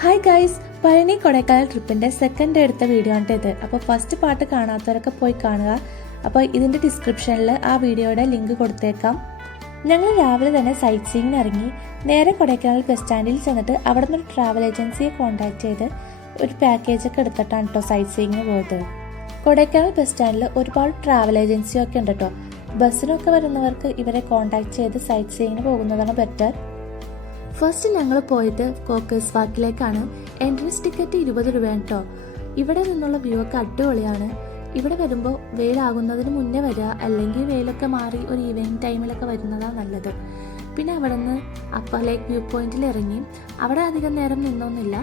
Hi guys Palani Kodaikanal ട്രിപ്പിന്റെ second എടുത്ത video ആണ് ഇത്. അപ്പോൾ ഫസ്റ്റ് പാട്ട് കാണാത്തവരൊക്കെ പോയി കാണുക. അപ്പോൾ ഇതിന്റെ ഡിസ്ക്രിപ്ഷനിൽ ആ വീഡിയോയുടെ ലിങ്ക് കൊടുത്തേക്കാം. ഞങ്ങൾ രാവിലെ തന്നെ സൈറ്റ് സീയിങ് ഇറങ്ങി. നേരെ കൊടൈക്കനാൽ ബസ് സ്റ്റാൻഡിൽ ചെന്നിട്ട് അവിടെ നിന്ന് ഒരു ട്രാവൽ ഏജൻസിയെ കോൺടാക്ട് ചെയ്ത് ഒരു പാക്കേജ് ഒക്കെ എടുത്തിട്ടാണ് കേട്ടോ സൈറ്റ് സീയിങ്ങിന് പോയത്. കൊടൈക്കനാൽ ബസ് സ്റ്റാൻഡിൽ ഒരുപാട് ട്രാവൽ ഏജൻസിയൊക്കെ ഉണ്ട് കേട്ടോ ബസ്സിനൊക്കെ വരുന്നവർക്ക് ഇവരെ കോൺടാക്ട് ചെയ്ത് സൈറ്റ് സീയിങ്ങിന് പോകുന്നതാണ് ബെറ്റർ ഫസ്റ്റ് ഞങ്ങൾ പോയത് കോക്കേഴ്സ് പാർക്കിലേക്കാണ്. എൻട്രൻസ് ടിക്കറ്റ് ഇരുപത് രൂപയാണ് കേട്ടോ ഇവിടെ നിന്നുള്ള വ്യൂ ഒക്കെ അടിപൊളിയാണ്. ഇവിടെ വരുമ്പോൾ വെയിലാകുന്നതിന് മുന്നേ വരിക അല്ലെങ്കിൽ വെയിലൊക്കെ മാറി ഒരു ഈവനിങ് ടൈമിലൊക്കെ വരുന്നതാണ് നല്ലത്. പിന്നെ അവിടെ നിന്ന് അപ്പർ ലേക്ക് വ്യൂ പോയിന്റിൽ ഇറങ്ങി. അവിടെ അധികം നേരം നിന്നൊന്നുമില്ല.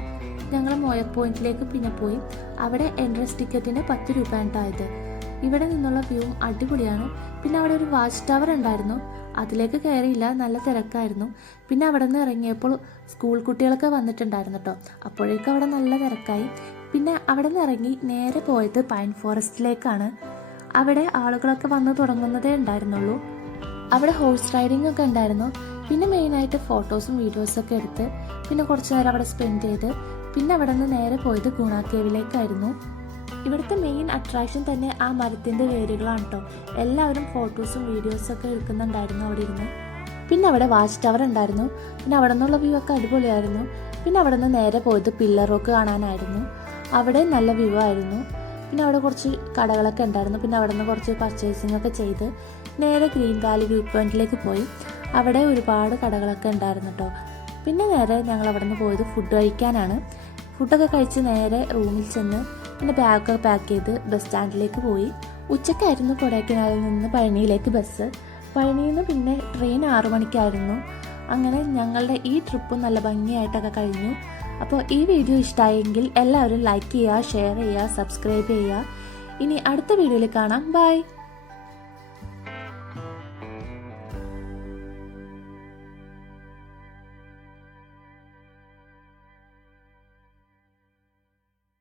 ഞങ്ങൾ മോയ പോയിന്റിലേക്ക് പിന്നെ പോയി. അവിടെ എൻട്രൻസ് ടിക്കറ്റിന് പത്ത് രൂപയാണ് ഉണ്ടായത് ഇവിടെ നിന്നുള്ള വ്യൂ അടിപൊളിയാണ്. പിന്നെ അവിടെ ഒരു വാച്ച് ടവർ ഉണ്ടായിരുന്നു. അതിലേക്ക് കയറിയില്ല. നല്ല തിരക്കായിരുന്നു. പിന്നെ അവിടെ നിന്ന് ഇറങ്ങിയപ്പോൾ സ്കൂൾ കുട്ടികളൊക്കെ വന്നിട്ടുണ്ടായിരുന്നു കേട്ടോ അപ്പോഴേക്കും അവിടെ നല്ല തിരക്കായി. പിന്നെ അവിടെ നിന്ന് ഇറങ്ങി നേരെ പോയത് പൈൻ ഫോറസ്റ്റിലേക്കാണ് അവിടെ ആളുകളൊക്കെ വന്ന് തുടങ്ങുന്നതേ ഉണ്ടായിരുന്നുള്ളൂ. അവിടെ ഹോഴ്സ് റൈഡിംഗ് ഒക്കെ ഉണ്ടായിരുന്നു. പിന്നെ മെയിനായിട്ട് ഫോട്ടോസും വീഡിയോസും ഒക്കെ എടുത്ത് പിന്നെ കുറച്ച് നേരം അവിടെ സ്പെൻഡ് ചെയ്ത് പിന്നെ അവിടെ നിന്ന് നേരെ പോയത് ഗുണ കേവിലേക്കായിരുന്നു ഇവിടുത്തെ മെയിൻ അട്രാക്ഷൻ തന്നെ ആ മരത്തിന്റെ വേരുകളാണ് കേട്ടോ എല്ലാവരും ഫോട്ടോസും വീഡിയോസും ഒക്കെ എടുക്കുന്നുണ്ടായിരുന്നു അവിടെ ഇരുന്ന്. പിന്നെ അവിടെ വാച്ച് ടവർ ഉണ്ടായിരുന്നു. പിന്നെ അവിടെ നിന്നുള്ള വ്യൂ ഒക്കെ അടിപൊളിയായിരുന്നു. പിന്നെ അവിടെ നിന്ന് നേരെ പോയത് പില്ലർ റോക്ക് കാണാനായിരുന്നു. അവിടെ നല്ല വ്യൂ ആയിരുന്നു. പിന്നെ അവിടെ കുറച്ച് കടകളൊക്കെ ഉണ്ടായിരുന്നു. പിന്നെ അവിടെ നിന്ന് കുറച്ച് പർച്ചേസിംഗ് ഒക്കെ ചെയ്ത് നേരെ ഗ്രീൻ വാലി വ്യൂ പോയിന്റിലേക്ക് പോയി. അവിടെ ഒരുപാട് കടകളൊക്കെ ഉണ്ടായിരുന്നു കേട്ടോ പിന്നെ നേരെ ഞങ്ങൾ അവിടെ നിന്ന് പോയത് ഫുഡ് കഴിക്കാനാണ്. ഫുഡൊക്കെ കഴിച്ച് നേരെ റൂമിൽ ചെന്ന് പിന്നെ ബാഗൊക്കെ പാക്ക് ചെയ്ത് ബസ് സ്റ്റാൻഡിലേക്ക് പോയി. ഉച്ചക്കായിരുന്നു കൊടൈക്കനാലിൽ നിന്ന് പഴനിയിലേക്ക് ബസ് പഴനിയിൽ നിന്ന് പിന്നെ ട്രെയിൻ ആറു മണിക്കായിരുന്നു. അങ്ങനെ ഞങ്ങളുടെ ഈ ട്രിപ്പ് നല്ല ഭംഗിയായിട്ടൊക്കെ കഴിഞ്ഞു. അപ്പോൾ ഈ വീഡിയോ ഇഷ്ടമായെങ്കിൽ എല്ലാവരും ലൈക്ക് ചെയ്യുക ഷെയർ ചെയ്യുക സബ്സ്ക്രൈബ് ചെയ്യുക. ഇനി അടുത്ത വീഡിയോയിൽ കാണാം. ബൈ